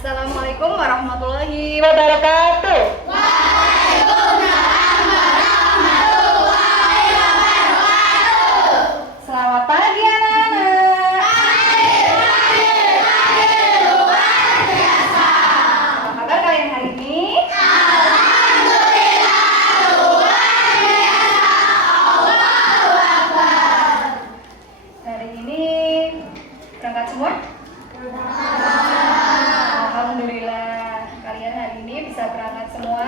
Assalamualaikum warahmatullahi wabarakatuh. Waalaikumsalam warahmatullahi wabarakatuh. Selamat pagi anak-anak. Pagi luar biasa. Apa kabar kalian hari ini? Alhamdulillah luar biasa. Allahu Akbar. Hari ini berangkat semua? Alhamdulillah, kalian hari ini bisa berangkat semua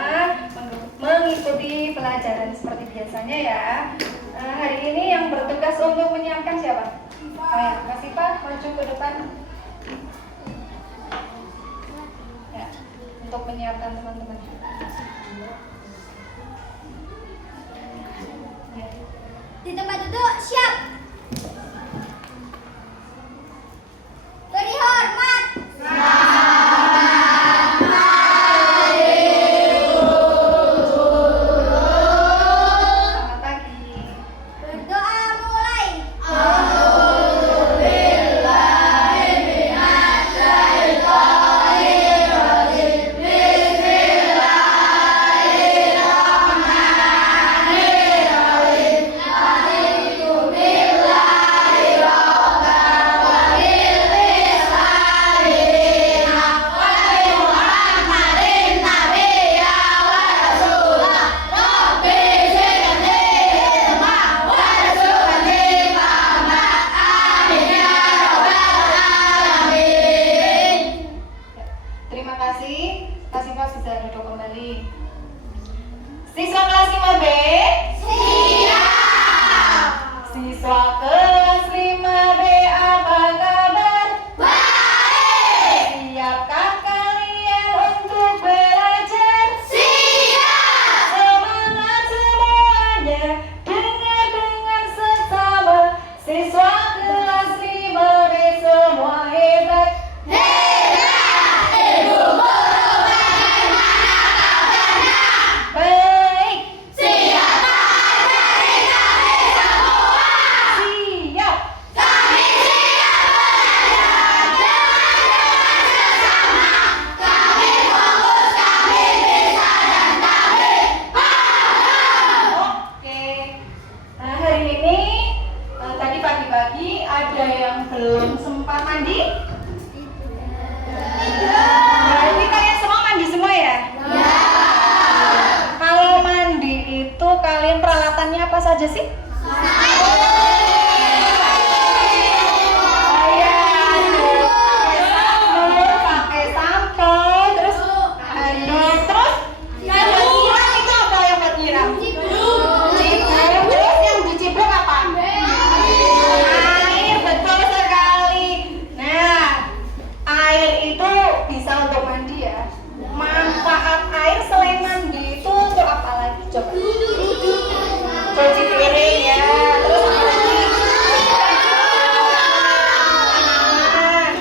mengikuti pelajaran seperti biasanya ya. Hari ini yang bertugas untuk menyiapkan siapa? Ya, Kak Sipa, maju ke depan. Ya, untuk menyiapkan teman-teman. Ya. Di tempat duduk siap. Beri hormat. Selamat pagi. Berdoa mulai. Terima kasih. Kak Sipa bisa duduk kembali. Siswa kelas 5B? Siap. Siswa kelas 5B apa kabar? Baik. Siapkah kalian untuk belajar? Siap. Semangat semuanya, dengar dengan sesama. Siswa kelas 5B semua hebat. Hebat. Ibu guru bagaimana kabarnya? Baik. Siapa dari kami semua? Siap. Kami siap belajar dengan sesama. Kami fokus, kami bisa, dan kami paham. Oke. Nah, hari ini tadi pagi-pagi ada yang belum sempat mandi? Berarti kalian semua mandi semua ya? Kalau mandi itu kalian peralatannya apa saja sih? Pakai sampo, terus handuk, terus nyiram itu apa yang buat nyiram? Ciprung. Terus yang diciprung apa? Air, betul sekali. Nah, air itu bisa untuk mandi ya. Manfaat air selain mandi itu untuk apa lagi? Coba. Cuci piring ya. Terus apa lagi? Tanaman.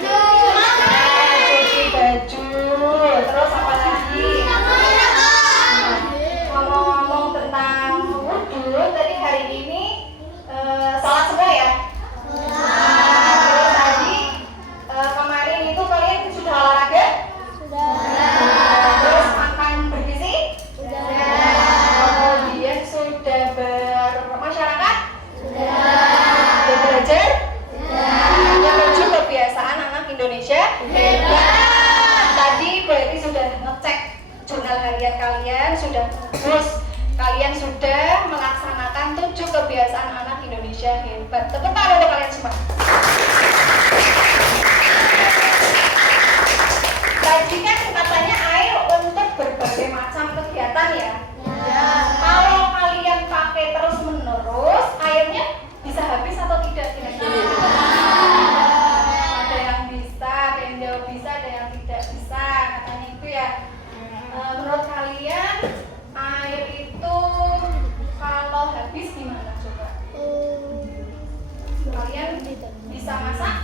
Cuci baju. Terus apa lagi? Ngomong-ngomong tentang wudhu, tadi hari ini sholat semua ya? Terus tadi kemarin itu kalian sudah olahraga? Terus makan bergizi? Kemudian sudah bermasyarakat? Sudah belajar? Menuju kebiasaan anak Indonesia? Hebat! Tadi berarti sudah ngecek jurnal harian kalian, sudah terus kalian sudah melaksanakan 7 kebiasaan anak Indonesia hebat. Tepuk tangan untuk kalian semua. Tadi kan katanya air untuk berbagai macam kegiatan ya. Kalau kalian pakai terus menerus, airnya bisa habis atau tidak kira-kira? Ada yang bisa, ada yang jauh bisa, ada yang tidak bisa, katanya itu ya. Menurut kalian air itu kalau habis gimana coba? Kalian bisa masak?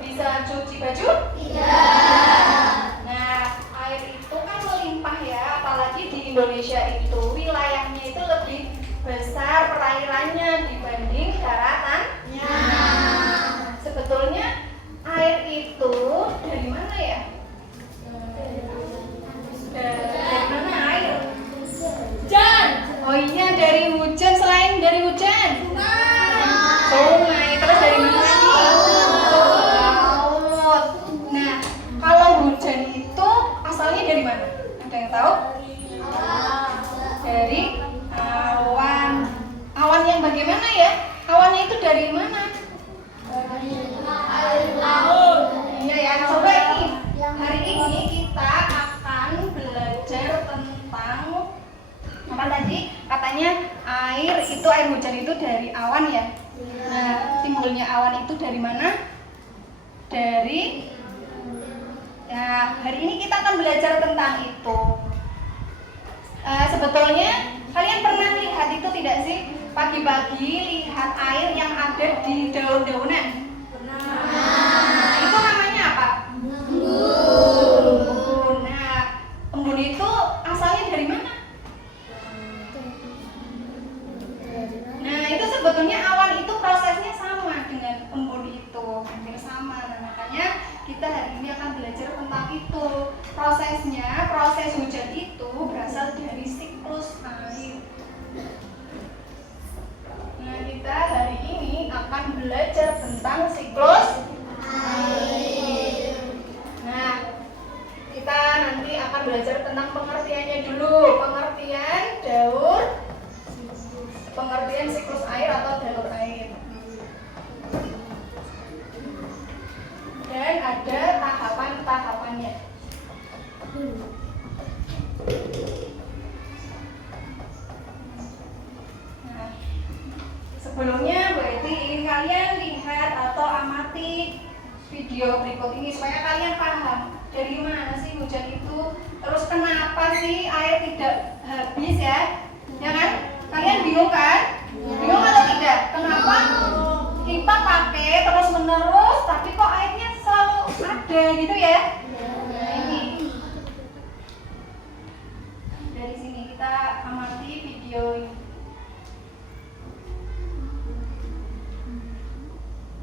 Bisa cuci baju? Nah, air itu kan melimpah ya, apalagi di Indonesia itu wilayahnya itu lebih besar perairannya dibanding daratannya. Sebetulnya air itu hujan itu dari awan ya. Nah, timbulnya awan itu dari mana? Dari Nah, hari ini kita akan belajar tentang itu. Sebetulnya kalian pernah lihat itu tidak sih? Pagi-pagi lihat air yang ada di daun-daunan. Nah, itu namanya apa? Embun. Nah, embun itu asalnya dari mana? Nah, itu sebetulnya awan itu prosesnya sama dengan embun itu, hampir sama. Nah, makanya kita hari ini akan belajar tentang itu. Prosesnya, proses hujan itu berasal dari siklus air. Nah, kita hari ini akan belajar tentang siklus air. Nah, kita nanti akan belajar tentang pengertiannya dulu. Pengertian siklus air atau daur air. Dan ada tahapan-tahapannya. Nah, sebelumnya Bu Eti ingin kalian lihat atau amati video berikut ini supaya kalian paham dari mana sih hujan itu, terus kenapa sih air tidak habis ya kan? Kalian bingung kan? Bingung atau tidak? Kenapa kita pakai terus menerus tapi kok airnya selalu ada gitu ya? Nah, ini dari sini kita amati video ini.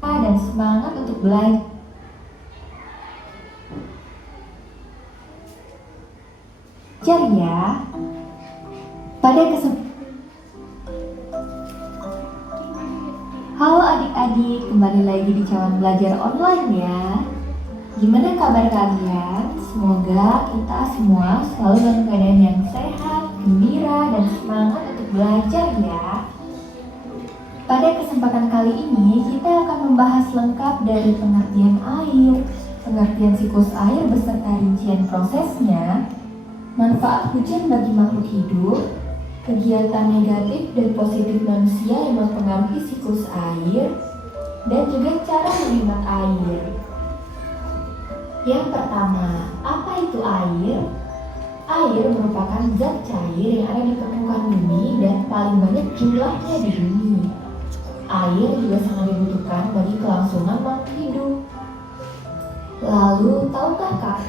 Dan semangat untuk belajar. Ya, pada Halo adik-adik, kembali lagi di Cawan Belajar Online ya. Gimana kabar kalian? Semoga kita semua selalu dalam keadaan yang sehat, gembira, dan semangat untuk belajar ya. Pada kesempatan kali ini, kita akan membahas lengkap dari pengertian air, pengertian siklus air beserta rincian prosesnya, manfaat hujan bagi makhluk hidup, kegiatan negatif dan positif manusia yang mempengaruhi siklus air, dan juga cara menghemat air. Yang pertama, apa itu air? Air merupakan zat cair yang ada di permukaan bumi dan paling banyak jumlahnya di bumi. Air juga sangat dibutuhkan bagi kelangsungan makhluk hidup. Lalu, tahukah Kak?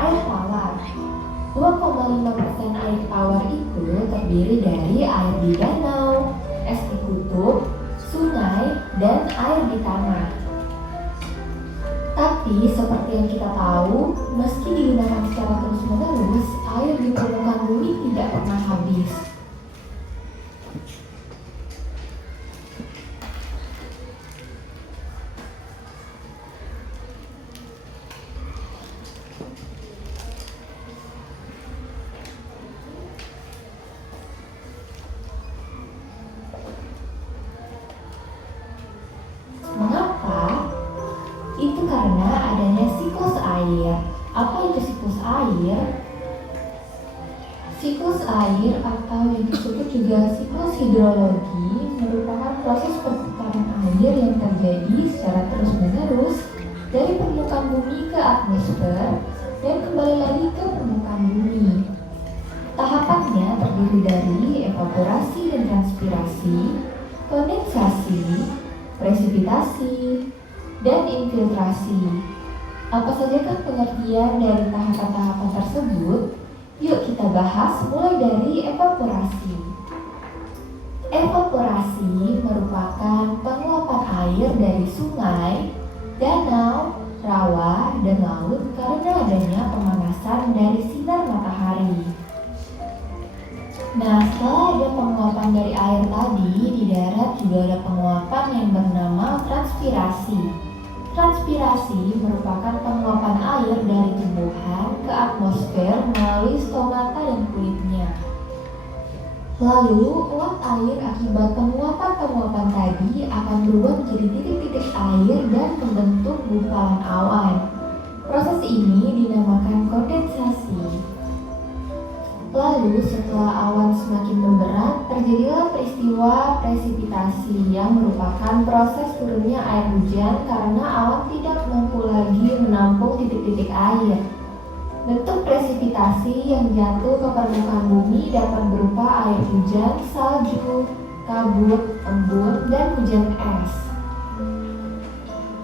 Air tawar. 2,5% air tawar itu terdiri dari air di danau, es di kutub, sungai, dan air di tanah. Tapi seperti yang kita tahu, meski digunakan secara terus-menerus, air di permukaan bumi tidak pernah habis. Itu karena adanya siklus air. Apa itu siklus air? Siklus air atau yang disebut juga siklus hidrologi merupakan proses perputaran air yang terjadi secara terus-menerus dari permukaan bumi ke atmosfer dan kembali lagi ke permukaan bumi. Tahapannya terdiri dari evaporasi dan transpirasi, kondensasi, presipitasi, dan infiltrasi. Apa sajakah pengertian dari tahapan-tahapan tersebut? Yuk kita bahas mulai dari evaporasi. Evaporasi merupakan penguapan air dari sungai, danau, rawa, dan laut karena adanya pemanasan dari sinar matahari. Nah, setelah ada penguapan dari air tadi, di darat juga ada penguapan yang bernama transpirasi. Transpirasi merupakan penguapan air dari tumbuhan ke atmosfer melalui stomata dan kulitnya. Lalu, uap air akibat penguapan-penguapan tadi akan berubah menjadi titik-titik air dan membentuk gumpalan awan. Proses ini dinamakan kondensasi. Lalu, setelah awan semakin memberat, terjadilah peristiwa presipitasi yang merupakan proses turunnya air hujan karena awan tidak mampu lagi menampung titik-titik air. Bentuk presipitasi yang jatuh ke permukaan bumi dapat berupa air hujan, salju, kabut, embun, dan hujan es.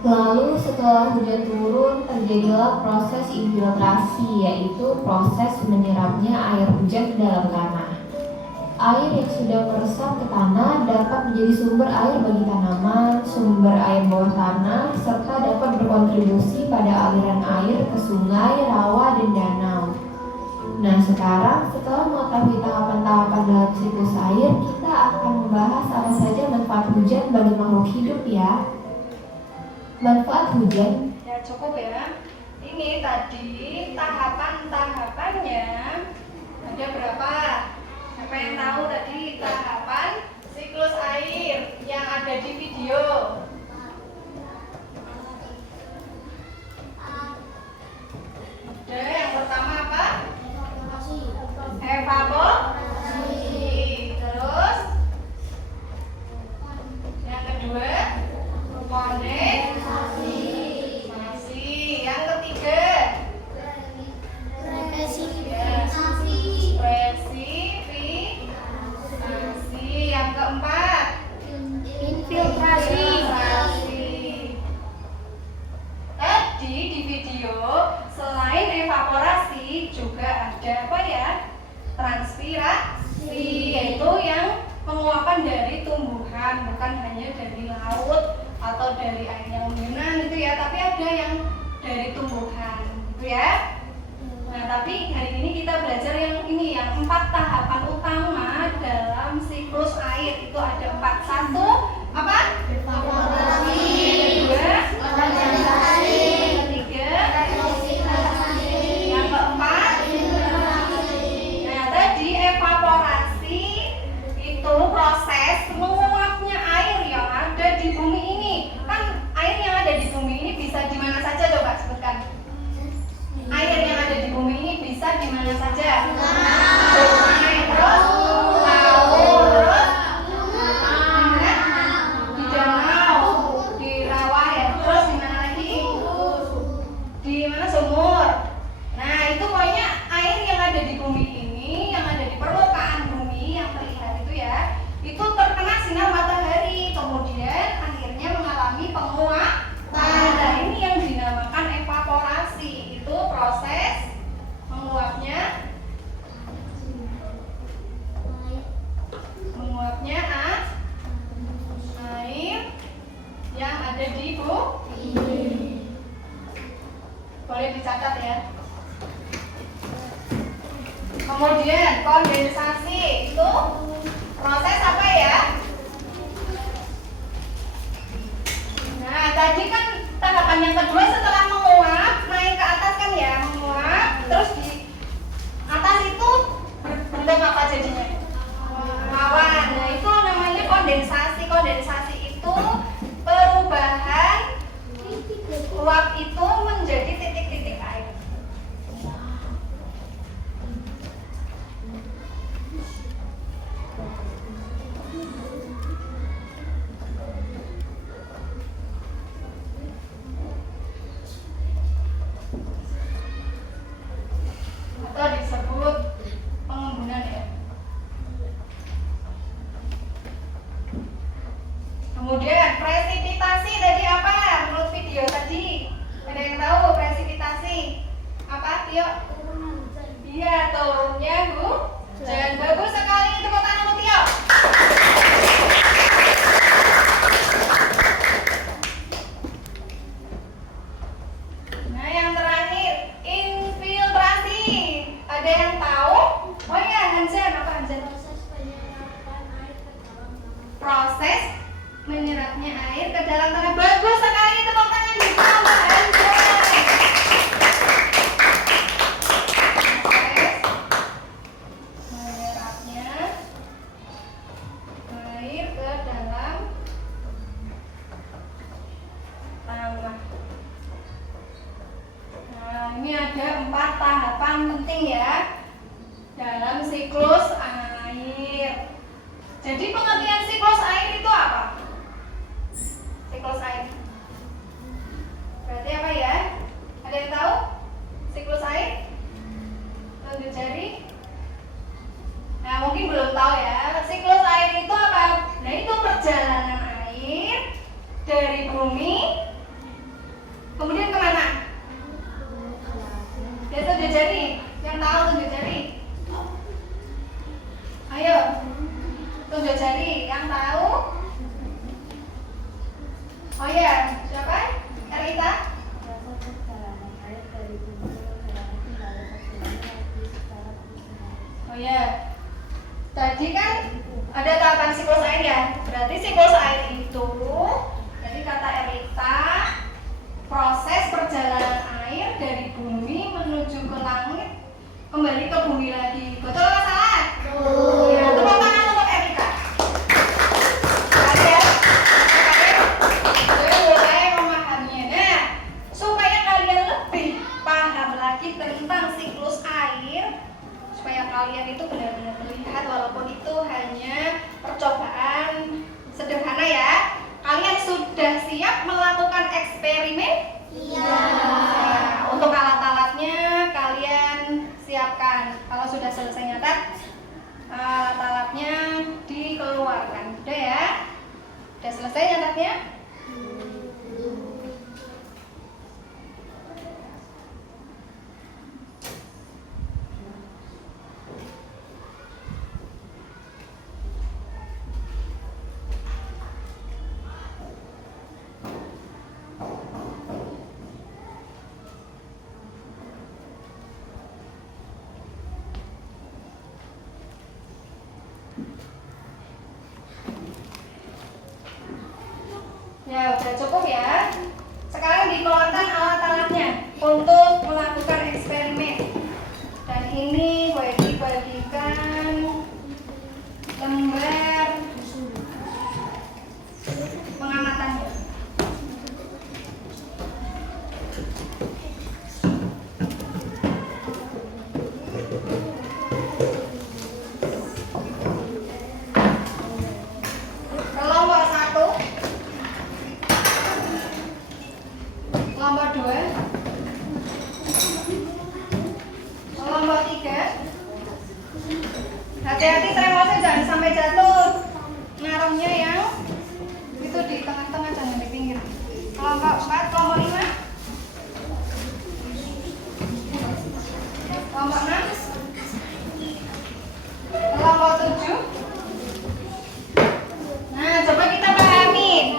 Lalu setelah hujan turun, terjadilah proses infiltrasi, yaitu proses menyerapnya air hujan ke dalam tanah. Air yang sudah meresap ke tanah dapat menjadi sumber air bagi tanaman, sumber air bawah tanah, serta dapat berkontribusi pada aliran air ke sungai, rawa, dan danau. Nah, sekarang setelah mengetahui tahapan-tahapan dalam siklus air, kita akan membahas apa saja manfaat hujan bagi makhluk hidup ya. Manfaat hujan. Ya cukup ya. Ini tadi tahapan-tahapannya ada berapa? Siapa yang tahu tadi tahapan siklus air yang ada di video? Ada yang pertama apa? Evaporasi. Terus yang kedua kondensasi. Yang ketiga presipitasi. Yang keempat infiltrasi. Tadi di video selain evaporasi juga ada apa ya? Transpirasi, yaitu yang penguapan dari tumbuhan, bukan hanya dari laut atau dari air yang mengenang gitu ya, tapi ada yang dari tumbuhan gitu ya. Nah, tapi hari ini kita belajar yang ini, yang 4 tahapan utama dalam siklus air. Itu ada 4. 1 apa? Evaporasi. Yang kedua kondensasi. Yang ketiga presipitasi. Yang keempat infiltrasi. Nah, tadi evaporasi itu proses menguapnya air yang ada di bumi ini. Kan air yang ada di bumi ini bisa di mana saja, coba sebutkan. Air yang ada di bumi ini bisa di mana saja? Sungai, terus laut, terus di danau, di rawa ya, terus di mana lagi? Di mana? Sumur. Nah, itu pokoknya air yang ada di bumi ini, yang ada di permukaan bumi yang terlihat itu ya, itu terkena sinar matahari, kemudian akhirnya mengalami penguapan. Nah, ini yang dinamakan evaporasi. Itu proses menguapnya air yang ada di bumi. Boleh dicatat ya. Kemudian kondensasi itu proses apa ya? Nah, tadi kan tahapan yang kedua setelah menguap naik ke atas kan ya, menguap terus di atas itu berbentuk apa jadinya? Awan. Nah, itu namanya kondensasi. Kondensasi itu perubahan uap itu menjadi titik-titik air. Tio? Iya, turunnya Bu. Dan bagus sekali tepuk tangan untuk Tio. Nah, yang terakhir infiltrasi. Ada yang tahu? Oh iya, Hansen, apa Hansen? Proses menyerapnya air ke dalam tanah. Bagus sekali tepuk tangan di bawah Hansen. Proses menyerapnya air ke dalam tanah. Nah, ini ada 4 tahapan penting ya dalam siklus air. Jadi pengertian siklus air itu apa? Siklus air berarti apa ya? Ada yang tahu? Siklus air? Tunjuk jari. Nah, mungkin belum tahu ya. Siklus air itu apa? Nah, itu perjalanan air dari bumi kemudian kemana? Ya, tunjuk jari. Yang tahu tunjuk jari. Ayo, tunjuk jari. Yang tahu? Oh ya, siapa? Erita? Oh ya, tadi kan ada tahapan siklus air ya. Berarti siklus air itu, jadi kata Erita, proses perjalanan air dari bumi menuju ke langit kembali ke bumi lagi. Betul atau salah? Betul. Ya, tepuk tangan untuk Erika. Kalian mulai memahaminya. Nah, supaya kalian lebih paham lagi tentang siklus air, supaya kalian itu benar-benar melihat walaupun itu hanya percobaan sederhana ya. Kalian sudah siap melakukan eksperimen? Iya. Nah, untuk alat-alatnya kalian siapkan. Kalau sudah selesai nyatet, alat-alatnya dikeluarkan. Udah ya? Udah selesai nyatetnya? Ya, udah cukup ya. Sekarang dikeluarkan alat-alatnya untuk melakukan eksperimen. Dan ini boleh dibagikan lembar pengamatannya. Kelompok 1, kelompok 2, kelompok 3. Hati-hati tremosnya jangan sampai jatuh. Naruhnya yang itu di tengah-tengah, jangan di pinggir. Kelompok 4, kelompok 5, kelompok 6, kelompok 7. Nah, coba kita pahami.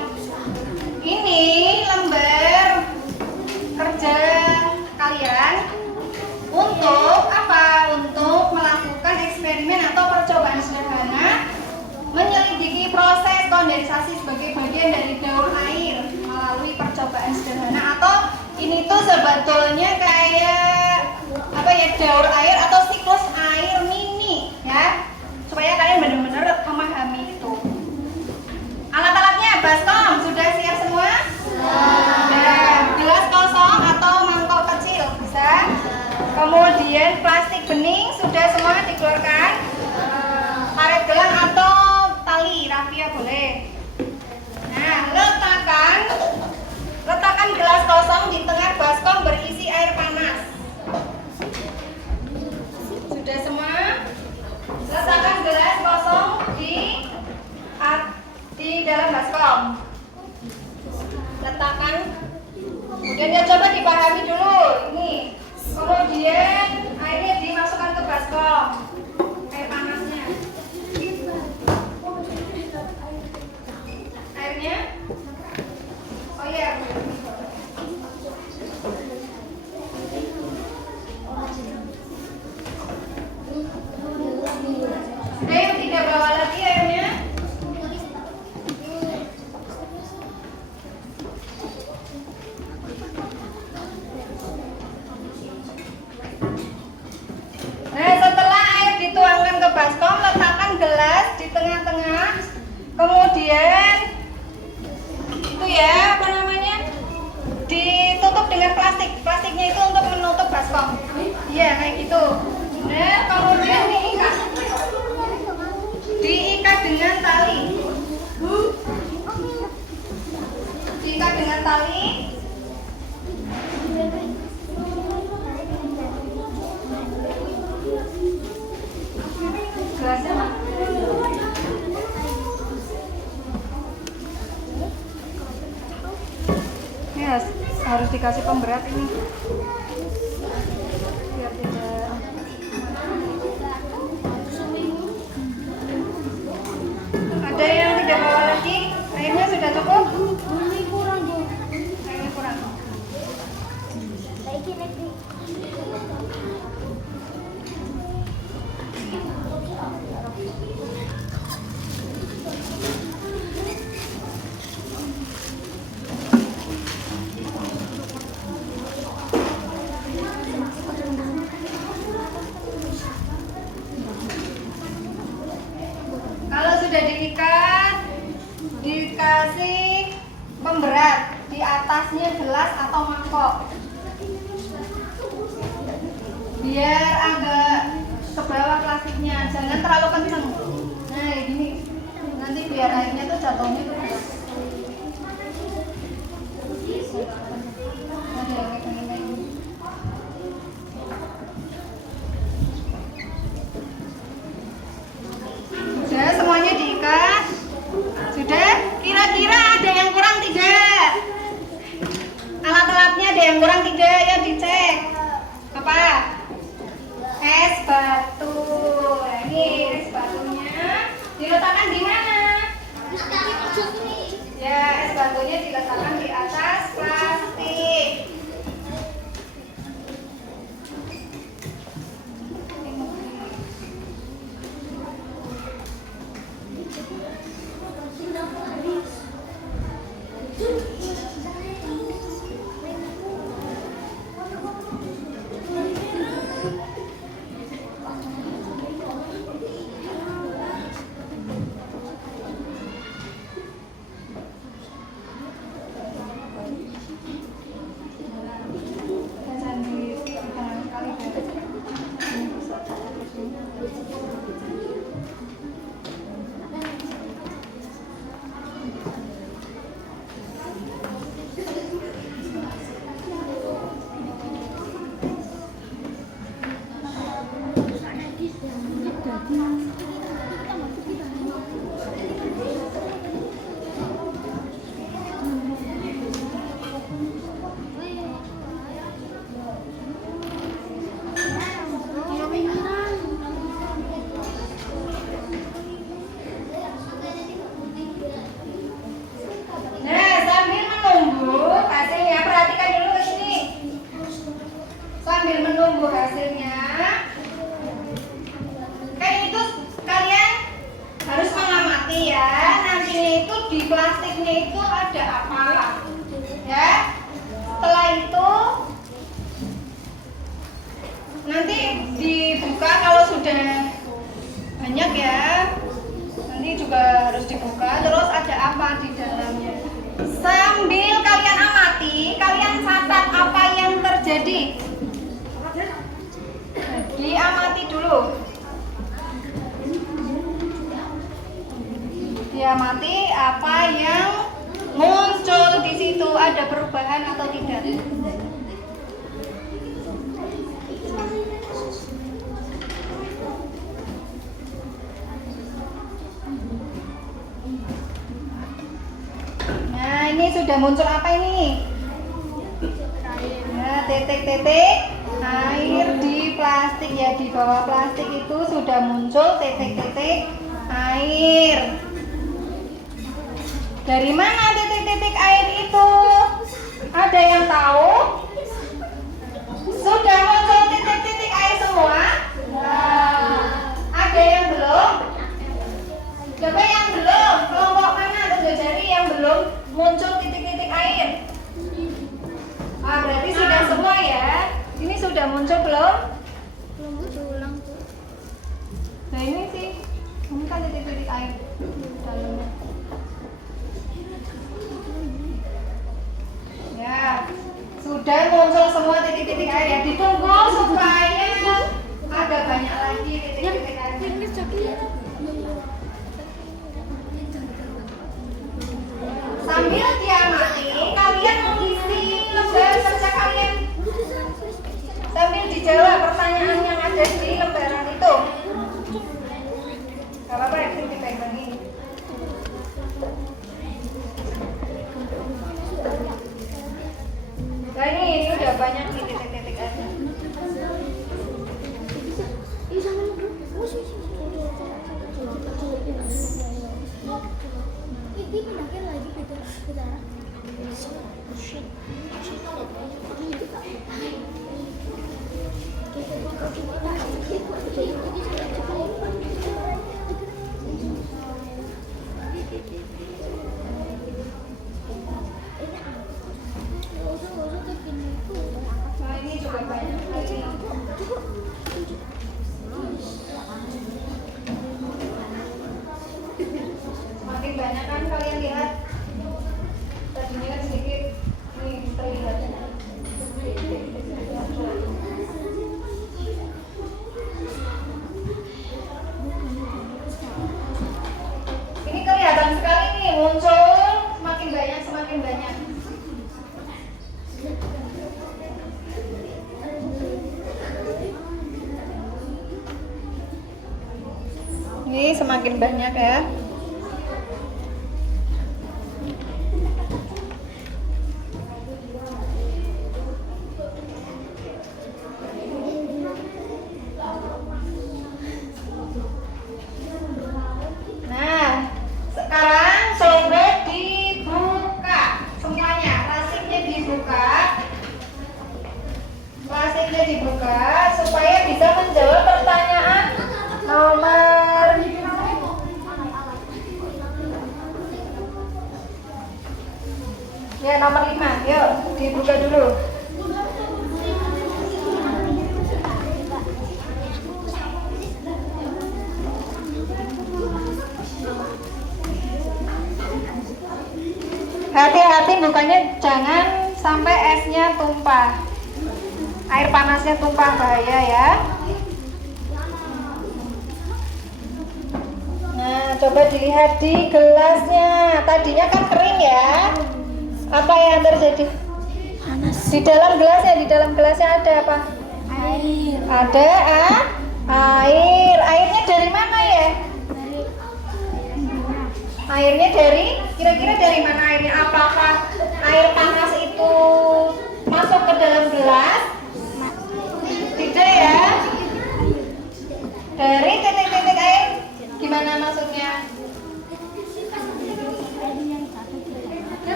Ini lembar kerja kalian untuk apa? Untuk melakukan eksperimen atau percobaan sederhana menyelidiki proses kondensasi sebagai bagian dari daur air melalui percobaan sederhana. Atau ini tuh sebetulnya kayak apa ya, daur air atau siklus air mini ya, supaya kalian benar-benar memahami itu. Alat-alatnya, baskom sudah siap semua? Sudah. Gelas kosong atau mangkok kecil bisa? Kemudian plastik bening sudah semua dikeluarkan? Karet gelang atau tali rafia boleh. Nah, letakkan gelas kosong di tengah baskom berisi air panas. Sudah semua? Letakkan gelas kosong di tengah-tengah. Kemudian itu ya apa namanya? Ditutup dengan plastik. Plastiknya itu untuk menutup baskom. Iya, kayak gitu. Nah, kemudian diikat dengan tali. Diikat dengan tali. Gelasnya mana? Ini harus dikasih pemberat ini. Biar tidak. Ada yang tidak bawa lagi? Airnya sudah cukup? Airnya kurang. Kalau sudah diikat, dikasih pemberat di atasnya gelas atau mangkok. Biar agak ke bawah plastiknya, jangan terlalu kenceng. Nah, gini. Nanti biar airnya tuh jatuhnya tuh. Ada yang kayak gini. Sudah semuanya diikat. Sudah? Kira-kira ada yang kurang tidak? Alat-alatnya ada yang kurang tidak? Ya dicek. Apa? Es batu. Nah, ini es batunya diletakkan di mana? Ya, es batunya diletakkan di atas plastik. plastiknya itu ada apa, ya. Setelah itu nanti dibuka kalau sudah banyak, ya. Nanti juga harus dibuka. Terus ada apa di dalamnya? Sambil kalian amati, kalian catat apa yang terjadi. Diamati dulu. Diamati apa yang muncul di situ, ada perubahan atau tidak. Nah, ini sudah muncul apa ini? Nah, titik-titik air di plastik, ya, di bawah plastik itu sudah muncul titik-titik air. Dari mana titik-titik air itu? Ada yang tahu? Sudah muncul titik-titik air semua? Nah, ada yang belum? Coba yang belum, kelompok mana tunjuk jari yang belum muncul titik-titik air? Ah, berarti sudah semua, ya. Ini sudah muncul belum? Belum tulang. Nah, ini sih. kan titik-titik air dalamnya. Ya, sudah muncul semua titik-titik air ya. Ditunggu supaya agak banyak lagi titik-titik air. Sambil diamati, kalian mengisi lembar kerja kalian. Sambil dijawab pertanyaan yang ada di lembaran itu. Gak apa-apa ya, kita pegang lagi. Nah ini udah banyak nih titik-titik aja. Nah ini juga banyak lagi. Makin banyak kan kalian lihat. Tadinya kan sedikit, nih terlihat. Ini kelihatan sekali nih, muncul semakin banyak, semakin banyak. Ini semakin banyak ya. Nah, sekarang coba dibuka semuanya, plastiknya dibuka. Plastiknya dibuka supaya bisa menjawab pertanyaan nomor ya nomor 5. Yuk, dibuka dulu. Hati-hati bukanya, jangan sampai esnya tumpah. Air panasnya tumpah, bahaya ya. Nah, coba dilihat di gelasnya. Tadinya kan kering ya. Apa yang terjadi? Panas. Di dalam gelasnya ada apa? Air. Ada air. Airnya dari mana ya? Airnya kira-kira dari mana airnya? Apakah air panas itu masuk ke dalam gelas? Tidak ya. Dari titik-titik air gimana maksudnya?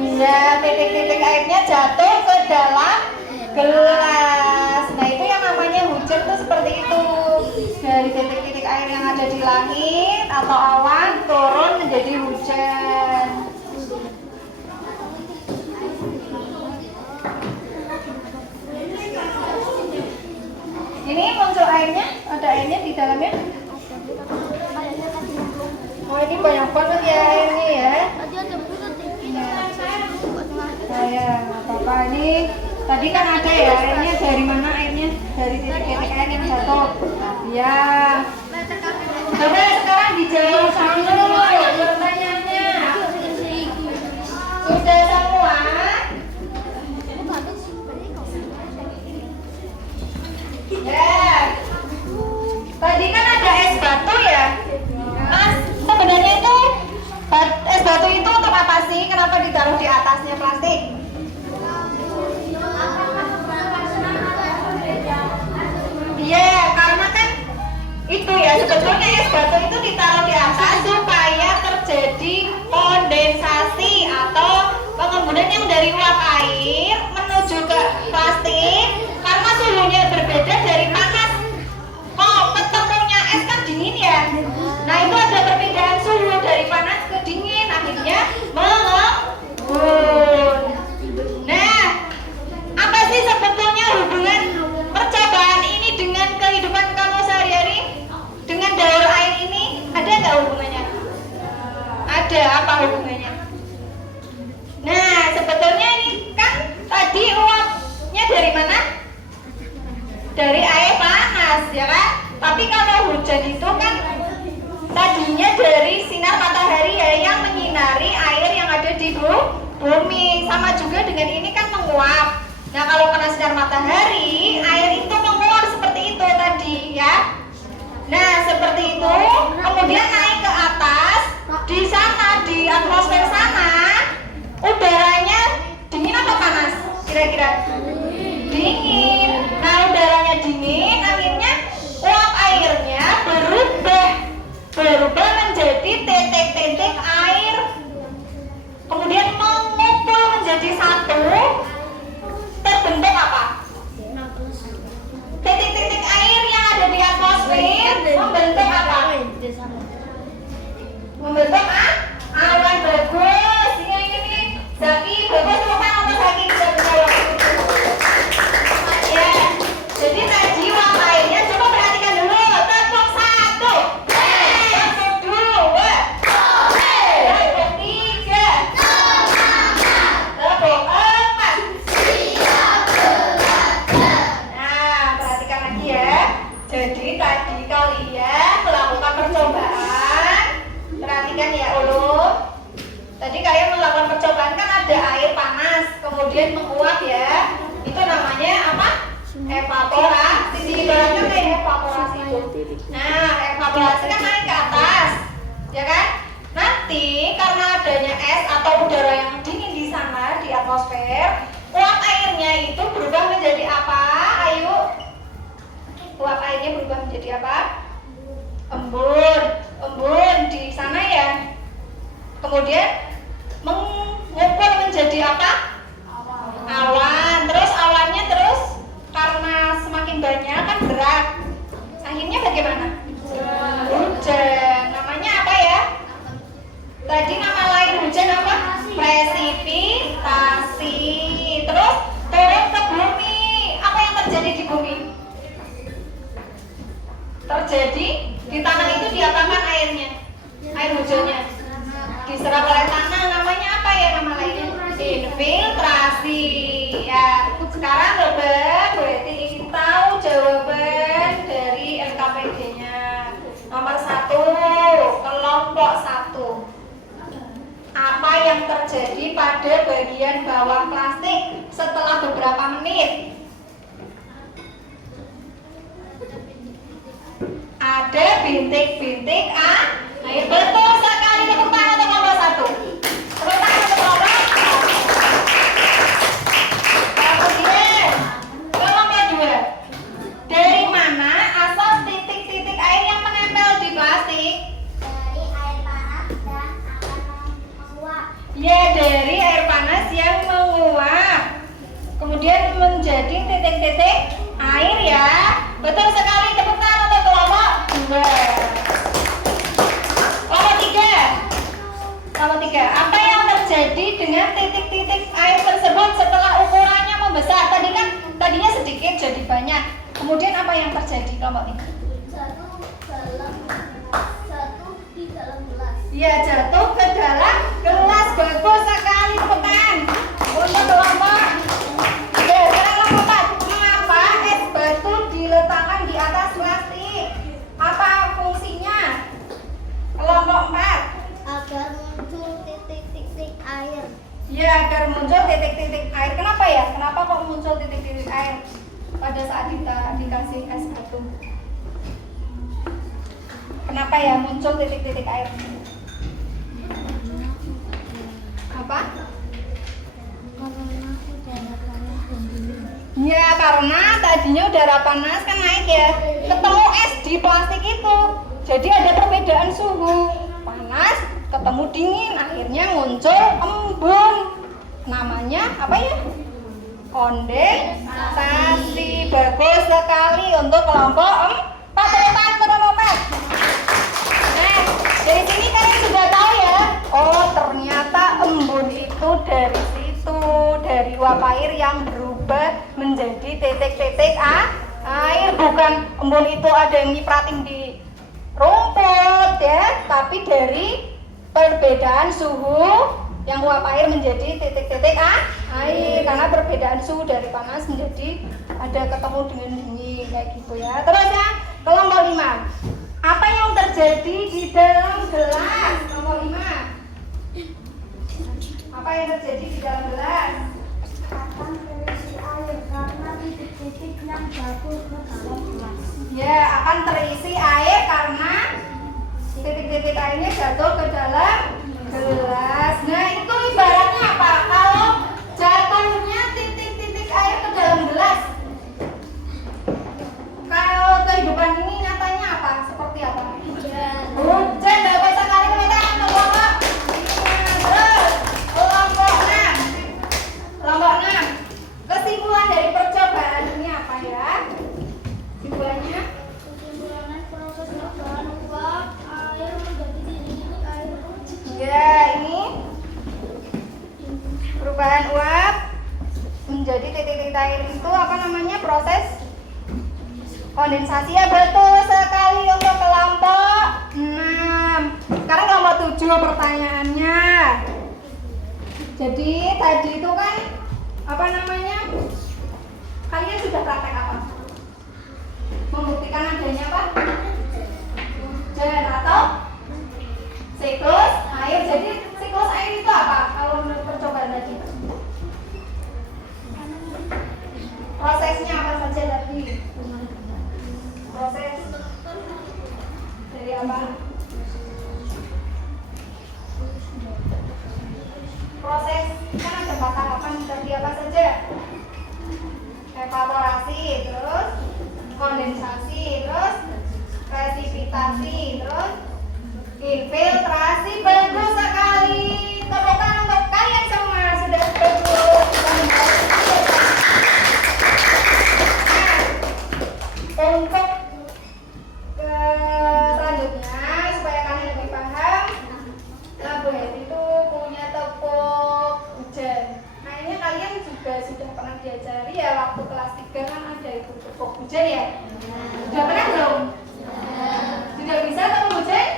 Iya, titik-titik airnya jatuh ke dalam gelas. Nah itu yang namanya hujan tuh seperti itu. Dari titik-titik air yang ada di langit atau awan turun menjadi hujan. Ini muncul airnya, ada airnya di dalamnya. Oh ini banyak banget ya airnya ya. Nah ya, nggak apa-apa. Ini tadi kan ada ya airnya, dari mana airnya? Dari titik-titik air yang jatuh. Ya. Coba sekarang dijawab dulu pertanyaannya. Sudah semua? Ya. Tadi kan ada es batu ya. Mas, sebenarnya itu es batu itu untuk apa sih? Kenapa ditaruh di atasnya plastik? Iya, karena kan itu ya sebetulnya es batu itu ditaruh di atas supaya terjadi kondensasi atau pengembunan yang dari uap air menuju ke plastik karena suhunya berbeda dari panas. Oh, ketemunya es kan dingin ya. Nah itu ada perbedaan suhu dari panas ke dingin, akhirnya mengembun. Nah, apa sih sebetulnya hubungan percobaan ini dengan kehidupan kamu sehari-hari? Dengan daur air ini ada nggak hubungan? ada apa hubungannya? Nah, sebetulnya ini kan tadi uapnya dari mana? Dari air panas, ya kan? Tapi kalau hujan itu kan tadinya dari sinar matahari ya, yang menyinari air yang ada di bumi. Sama juga dengan ini kan menguap. Nah, kalau kena sinar matahari, air itu menguap seperti itu tadi ya. Nah, seperti itu, kemudian naik ke atas. Di sana, di atmosfer sana, udaranya dingin atau panas? Kira-kira? Dingin. Nah, udaranya dingin, akhirnya uap airnya berubah menjadi titik-titik air. Kemudian mengumpul menjadi satu. Terbentuk apa? Titik-titik air yang ada di atmosfer membentuk apa? Membentuk awan. Bagus. Ini Zaki, bagus. Tepuk tangan untuk Zaki, bisa menjawab. Ya. Jadi tadi uap airnya, coba perhatikan dulu. Tepuk 1, tepuk 2, tepuk 3, tepuk 4. Nah, perhatikan lagi ya. Jadi tadi kalian melakukan percobaan. Perhatikan ya, ulun. Tadi kalian melakukan percobaan, kan ada air panas, kemudian menguap ya. Itu namanya apa? Evaporasi. Ibaratnya kayak evaporasi itu. Nah, evaporasi kan naik ke atas, ya kan? Nanti karena adanya es atau udara yang dingin di sana di atmosfer, uap airnya itu berubah menjadi apa? Ayo. Uap airnya berubah menjadi apa? Embun di sana ya. Kemudian mengumpul menjadi apa? Awan. Terus awannya karena semakin banyak kan berat. Akhirnya bagaimana? Hujan. Namanya apa ya? Tadi nama lain hujan apa? Presipitasi. Terus turun ke bumi. Apa yang terjadi di bumi? Terjadi di tanah itu diapakan airnya? Air hujannya diserap oleh tanah. Namanya apa ya nama lainnya? Infiltrasi. Ya, sekarang Robert berarti ingin tahu jawaban dari LKPD-nya. Nomor 1, kelompok 1. Apa yang terjadi pada bagian bawah plastik setelah beberapa menit? Ada bintik-bintik air. Betul sekali. Tepuk tangan untuk kelompok 1. Tepuk tangan untuk kelompok 1. Kemudian kelompok 2. Dari mana asal titik-titik air yang menempel di plastik? Dari air panas dan akan menguap. Ya, dari air panas yang menguap. Kemudian menjadi titik-titik air ya. Betul sekali. Tepuk tangan untuk kelompok 2. Kelompok 3. Kelompok 3. Apa yang terjadi dengan titik-titik air tersebut setelah ukurannya membesar? Tadinya sedikit jadi banyak. Kemudian apa yang terjadi kelompok 3? Satu di dalam gelas. Ya, jatuh ke dalam gelas. Bagus sekali. Tepuk tangan untuk kelompok 3. Sekarang kelompok 4. Mengapa es batu diletakkan di atas plastik? Apa fungsinya? Kelompok 4. Agar muncul titik-titik air. Ya, agar muncul titik-titik air. Kenapa ya? Kenapa kok muncul titik-titik air pada saat kita dikasih es batu? Kenapa ya muncul titik-titik air? Apa? Karena udara panas dan dingin. Ya, karena tadinya udara panas kan naik ya. Ketemu es di plastik itu. Jadi ada perbedaan suhu. Panas ketemu dingin, akhirnya muncul embun. Namanya apa ya? Kondensasi. Bagus sekali untuk kelompok 4. Tepuk tangan untuk kelompok 4. Nah, dari sini kalian sudah tahu ya. Oh, ternyata embun itu dari situ, dari uap air yang berubah menjadi titik-titik air. Bukan embun itu ada yang nyipratin di rumput ya, tapi dari perbedaan suhu yang uap air menjadi titik-titik air, karena perbedaan suhu dari panas menjadi ada ketemu dengan dingin kayak gitu ya. Terus yang kelompok 5, apa yang terjadi di dalam gelas? Kelompok 5, apa yang terjadi di dalam gelas? Akan terisi air karena titik-titik yang jatuh ke dalam gelas. Ya, akan terisi air karena titik-titik airnya jatuh ke dalam gelas. Nah, itu ibaratnya apa? Kalau jatuhnya titik-titik air ke dalam gelas, kalau kehidupan ini nyatanya apa? Seperti apa? Hujan. Dapat bahasa kali kemudian kelompok. Terus kelompok 6. Kelompok 6. Kesimpulan dari percobaan ini apa ya? Kesimpulannya? Kesimpulannya proses perubahan uap air menjadi titik-titik air. Ya, ini perubahan uap menjadi titik-titik air itu apa namanya? Proses kondensasi. Ya, betul sekali untuk kelompok 6. Sekarang kelompok 7 pertanyaannya. Jadi tadi itu kan apa namanya? Kalian sudah praktek apa? Membuktikan adanya apa? Hujan atau siklus air. Jadi siklus air itu apa? Kalau menurut percobaan tadi, prosesnya apa saja tadi? Proses dari apa? Proses kan ada 4 tahapan tadi, apa saja? Evaporasi, terus kondensasi, terus presipitasi, terus infiltrasi. Bagus sekali. Tepukan untuk kalian semua, sudah bagus. Nah, untuk selanjutnya supaya kalian lebih paham, Labuhet itu punya tepuk hujan. Nah, ini kalian juga sudah pernah diajari ya, waktu kelas 3 kan ada itu tepuk hujan ya. Sudah pernah belum? Sudah bisa tepuk hujan?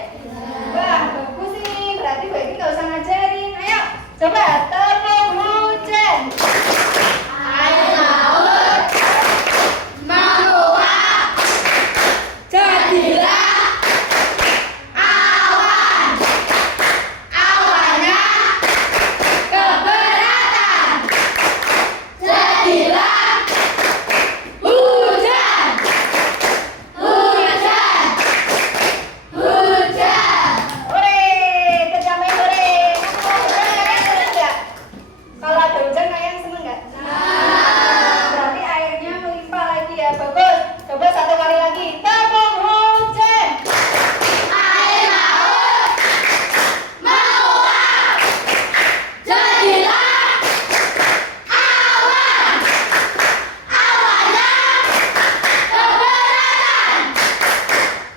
Wah, bagus ini. Berarti Bu Edi nggak usah ngajarin. Ayo, coba tepuk hujan. Air laut menguap, jadilah awan. Awannya keberatan, jadilah hujan. Hujan. Hujan. Hore, kejamnya hore. Hujan kalian seneng nggak? Kalau ada hujan kalian seneng nggak? Berarti airnya melimpah lagi ya, bagus. Coba satu kali lagi. Tepuk hujan. Air laut menguap, jadilah awan. Awannya keberatan,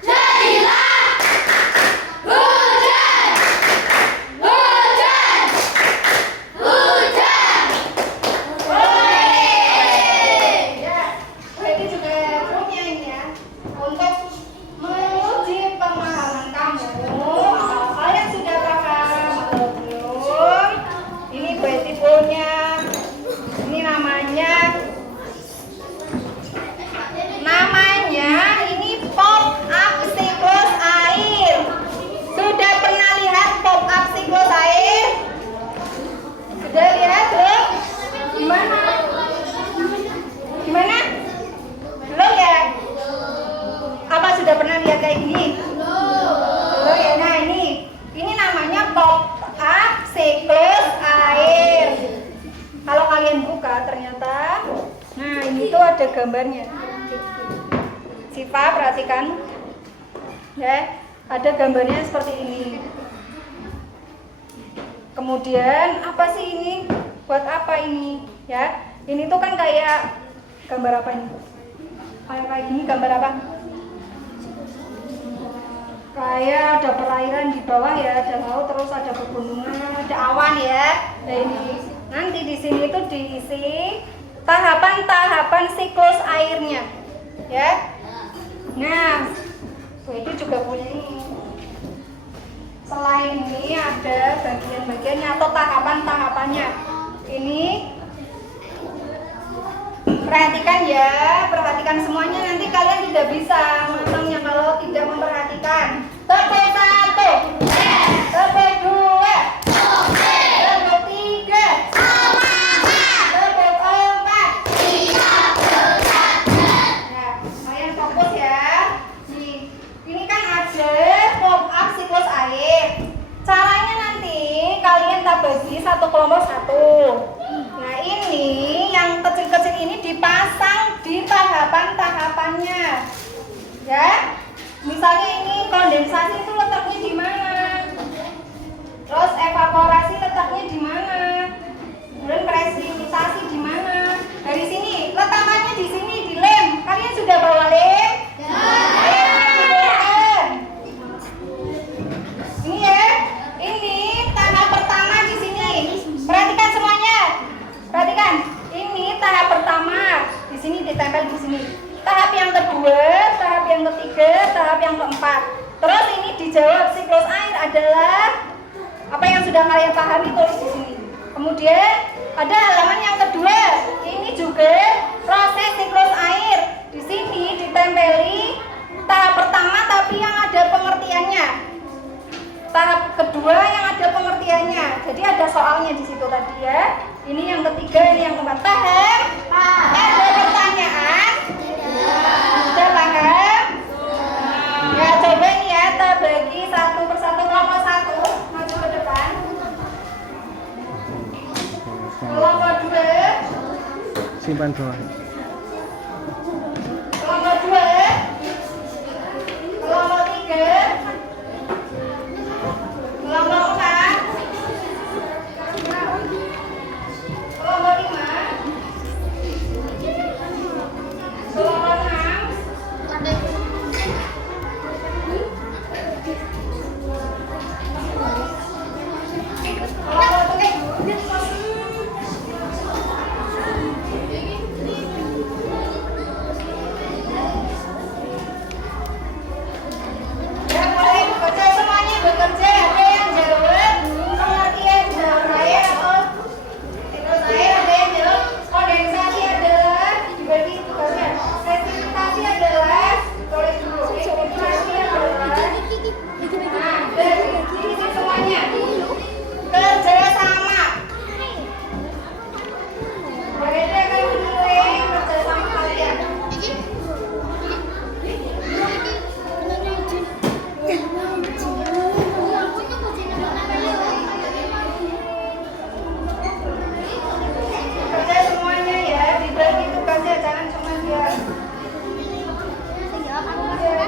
jadilah hujan. Hujan. Hujan. Ya, ini juga punya ini ya, untuk menguji pemahaman kamu. Apakah kalian sudah paham atau belum? Ini berarti punya. Ini namanya ini pop up siklus air. Sudah pernah lihat pop up siklus air? Sudah lihat belum? Gimana? Gimana? Belum ya? Apa sudah pernah lihat kayak gini? Belum ya. Nah, ini namanya pop up siklus air. Kalau kalian buka ternyata, nah ini tuh ada gambarnya. Siva, perhatikan ya, ada gambarnya seperti ini. Kemudian apa sih ini? Buat apa ini? Ya, ini tuh kan kayak gambar apa ini? Kayak gini, gambar apa? Kayak ada perairan di bawah ya, ada laut, terus ada pegunungan, ada awan ya. Nah, ini nanti di sini itu diisi tahapan-tahapan siklus airnya, ya. Nah, itu juga punya ini. Selain ini ada bagian-bagiannya atau tahapan-tahapannya. Ini perhatikan ya, perhatikan semuanya, nanti kalian tidak bisa menontonnya kalau tidak memperhatikan. Tebak 1, tebak 2, tebak 3, tebak 4. Nah, kalian fokus ya. Nih, ini kan ada pop up siklus air. Caranya nanti kalian tak bagi satu kelompok satu. Nah, ini yang kecil-kecil ini dipasang di tahapan-tahapannya. Ya. Misalnya ini kondensasi itu letaknya di mana? Terus evaporasi letaknya di mana? Kemudian presipitasi di mana? Dari sini, letakannya di sini di lem. Kalian sudah bawa lem? Lemnya diberikan. Ini ya. Ini tahap pertama di sini. Perhatikan semuanya. Perhatikan. Ini tahap pertama. Di sini ditempel di sini. Tahap yang kedua, tahap yang ketiga, tahap yang keempat. Terus ini dijawab siklus air adalah apa yang sudah kalian pahami, tulis di sini. Kemudian ada halaman yang kedua. Ini juga proses siklus air. Di sini ditempeli tahap pertama tapi yang ada pengertiannya. Tahap kedua yang ada pengertiannya. Jadi ada soalnya di situ tadi ya. Ini yang ketiga, ini yang keempat. Paham? Ada pertanyaan? Sudah paham? Ya, coba ini ya, kita bagi satu persatu. Kelompok 1 maju ke depan. Kelompok 2 simpan bawah. kelompok 2, kelompok 3, kelompok 4, kelompok 5, kelompok 6, kelompok 7. Ya, mulai bekerja, semuanya bekerja. Ada yang jawab pengertian dalam air atau siklus air, ada yang jawab kondensasi adalah dibagi tugasnya. Presipitasi adalah tulis dulu. Evaporasi adalah dan ini semuanya kerja sama. Mereka akan menilai kerja sama kalian. Kerja semuanya ya, dibagi tugasnya, jangan cuma dia. Boleh ya?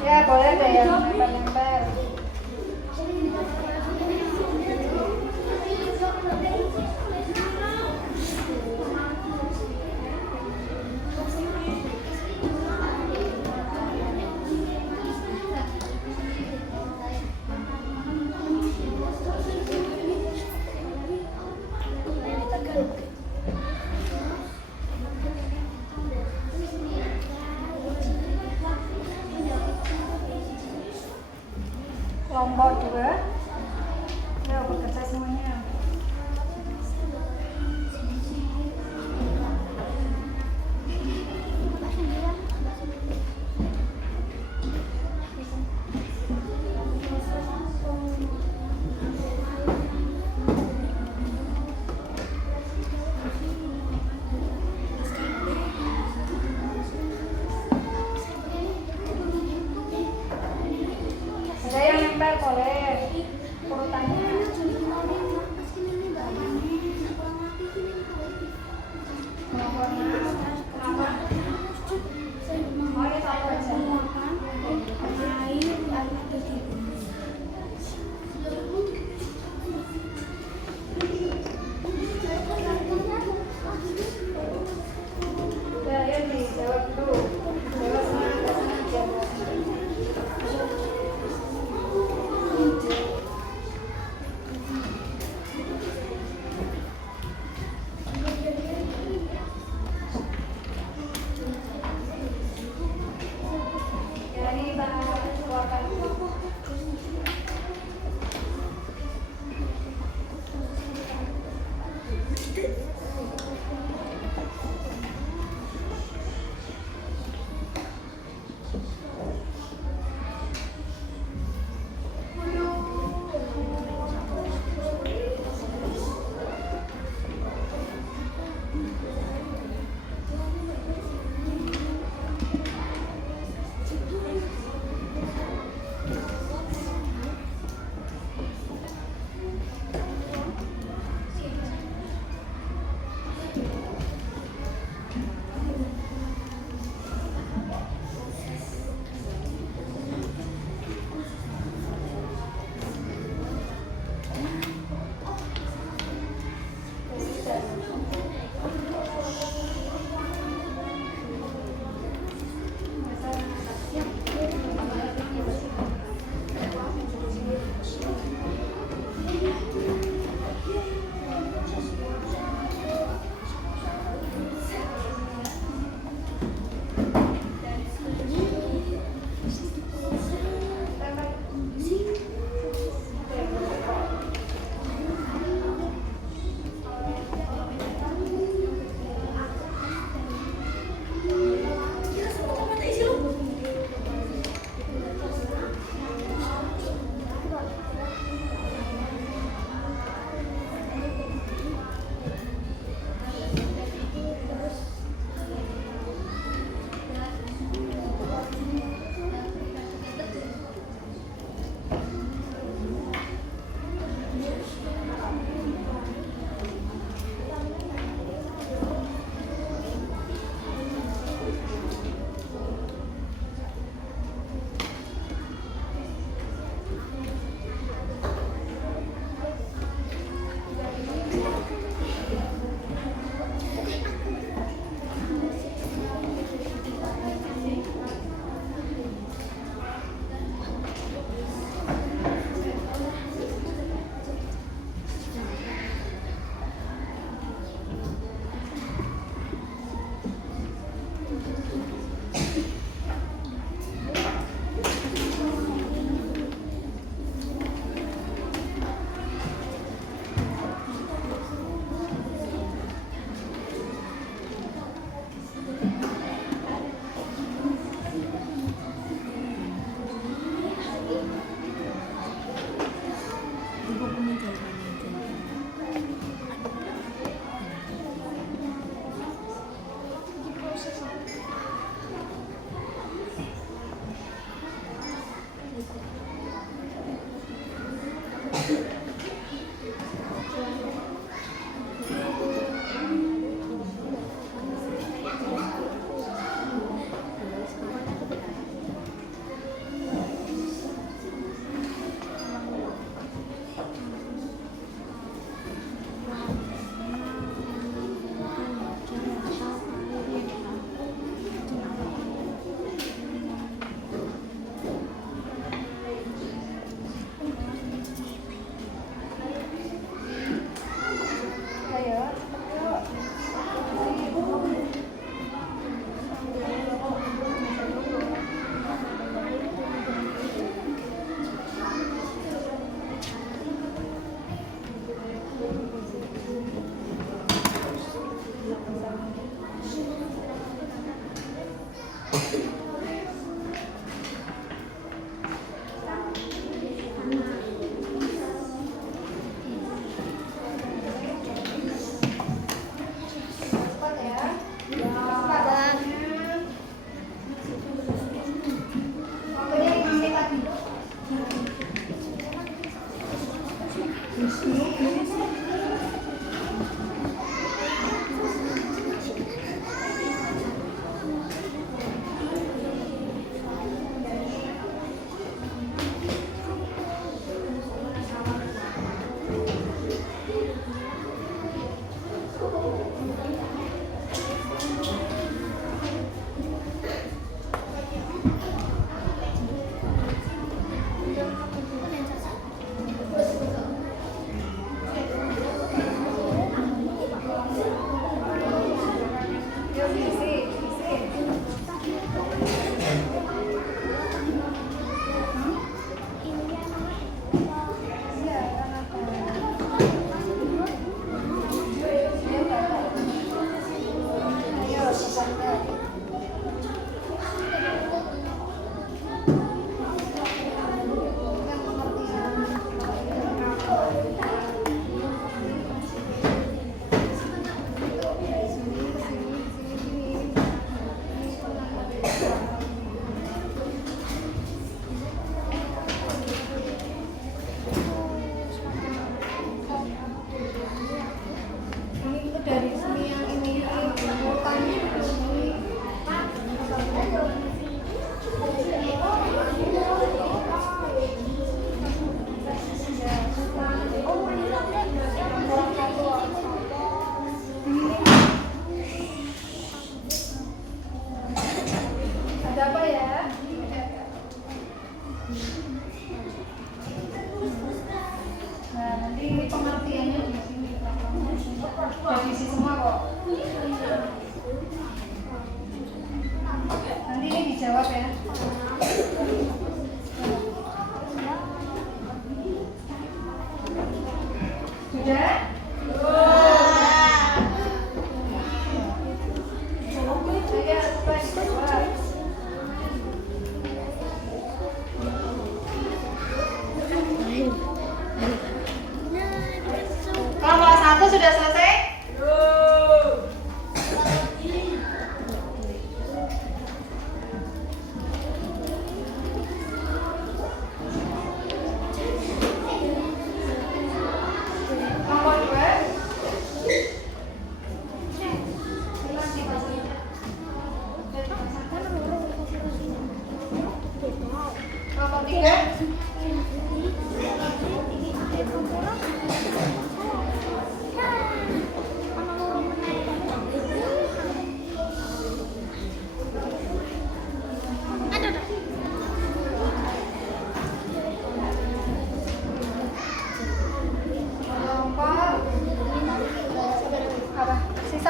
Ya, boleh deh yang nempel-nempel. Kelompok 2. Ya, bekerja semuanya. Ada yang nempel boleh.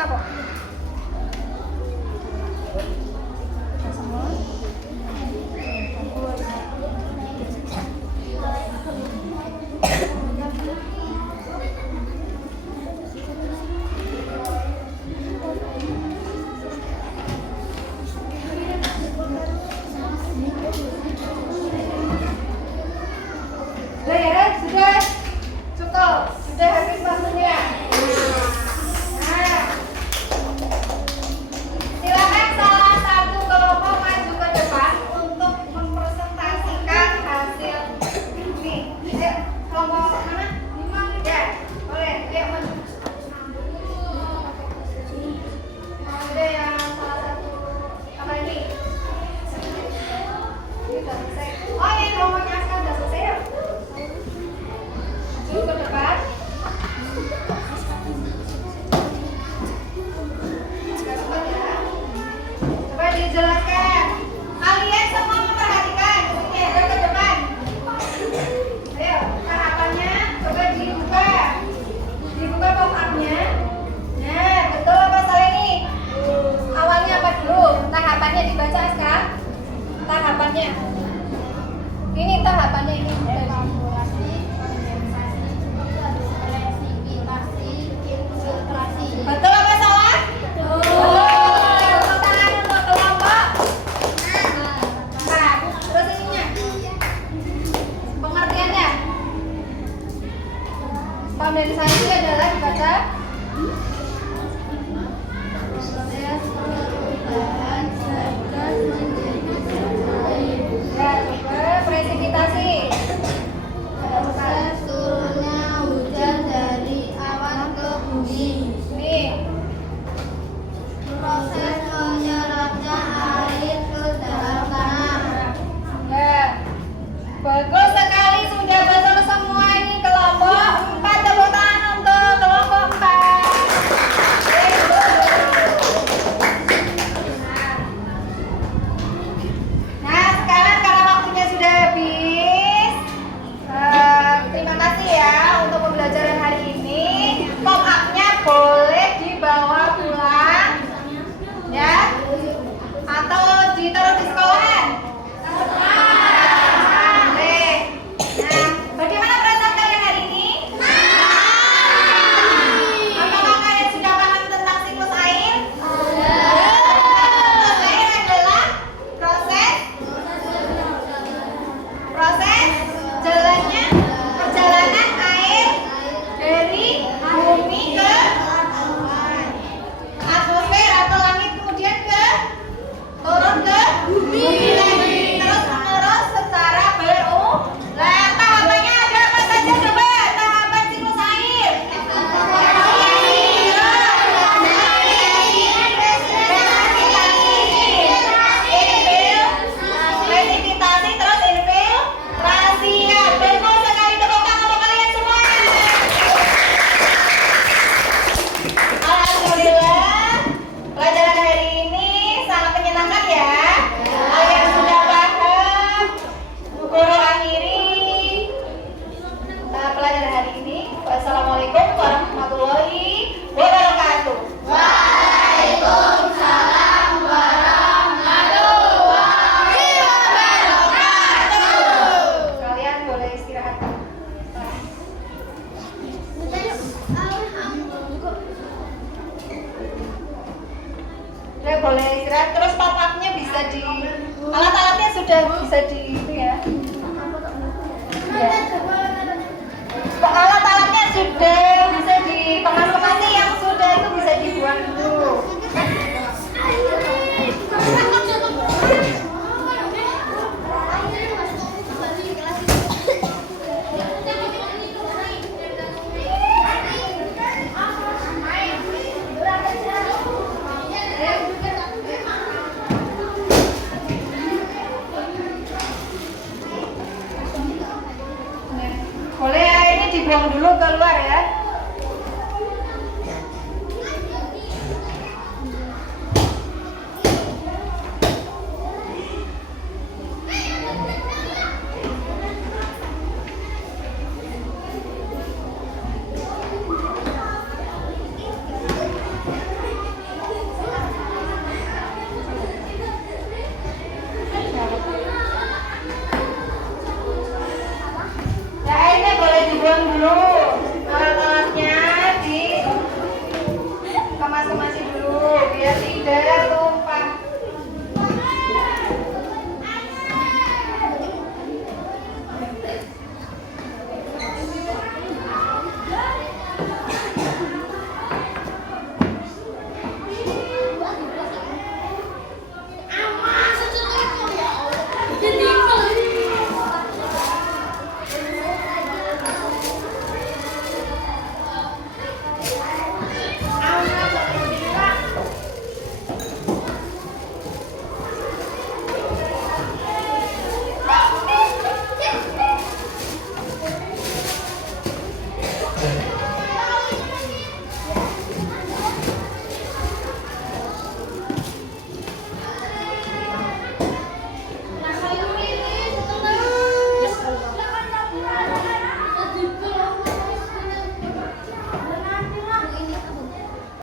bisa kok. Bisa semua. Sudah ya, sudah cukup, sudah habis waktunya. Nah, silakan salah satu kelompok maju ke depan untuk mempresentasikan hasil ini. Ayo, kelompok mana? Ya, boleh. Ayo maju. Ada yang salah satu apa ini? Ini sudah selesai. Oh, ini kelompoknya sekarang sudah selesai ya? Maju ke depan. Cepat ya. Coba dijelaskan. Kalian semua memperhatikan. Oke, ada ke depan. Ayo, tahapannya coba dibuka. Dibuka pop-up-nya. Nah, betul apa salah ini? Awalnya apa dulu? Tahapannya dibaca sekarang. Tahapannya. Ini tahapannya ini. Betul apa salah? Betul. Tepuk tangan untuk kelompok. Nah, terus ininya. Pengertiannya. Kondensasi adalah dibaca. Ya, coba presipitasi. Proses turunnya hujan dari awan ke bumi. Nih. Proses menyerapnya air ke dalam tanah. Ya. Bagus sekali, sudah betul semua ini kelompok 4. Tepuk tangan untuk kelompok 4. Nah, sekarang karena waktunya sudah habis, terima kasih ya untuk pembelajaran hari ini. Pop-up-nya boleh dibawa pulang, ya, atau ditaruh di sekolahan. Boleh. Nah, bagaimana perasaan kalian hari ini? Apakah kalian sudah paham tentang siklus air? Siklus air adalah proses jalannya perjalanan air dari bumi ke atmosfer atau langit, kemudian turun ke bumi lagi, terus menerus secara berulang. Tahapannya ada apa saja coba? Tahapan siklus air. Presipitasi, terus infiltrasi. Ya, betul sekali. Tepuk tangan untuk kalian semua. Alhamdulillah, pelajaran hari ini sangat menyenangkan ya. Kalian sudah paham. Guru akhiri pelajaran hari ini. Wassalamualaikum warahmatullahi wabarakatuh. Waalaikumsalam warahmatullahi wabarakatuh. Kalian boleh istirahat. Udah boleh istirahat. Terus pop-up-nya bisa di alat-alatnya sudah bisa di itu ya. Ya. Alat-alatnya sudah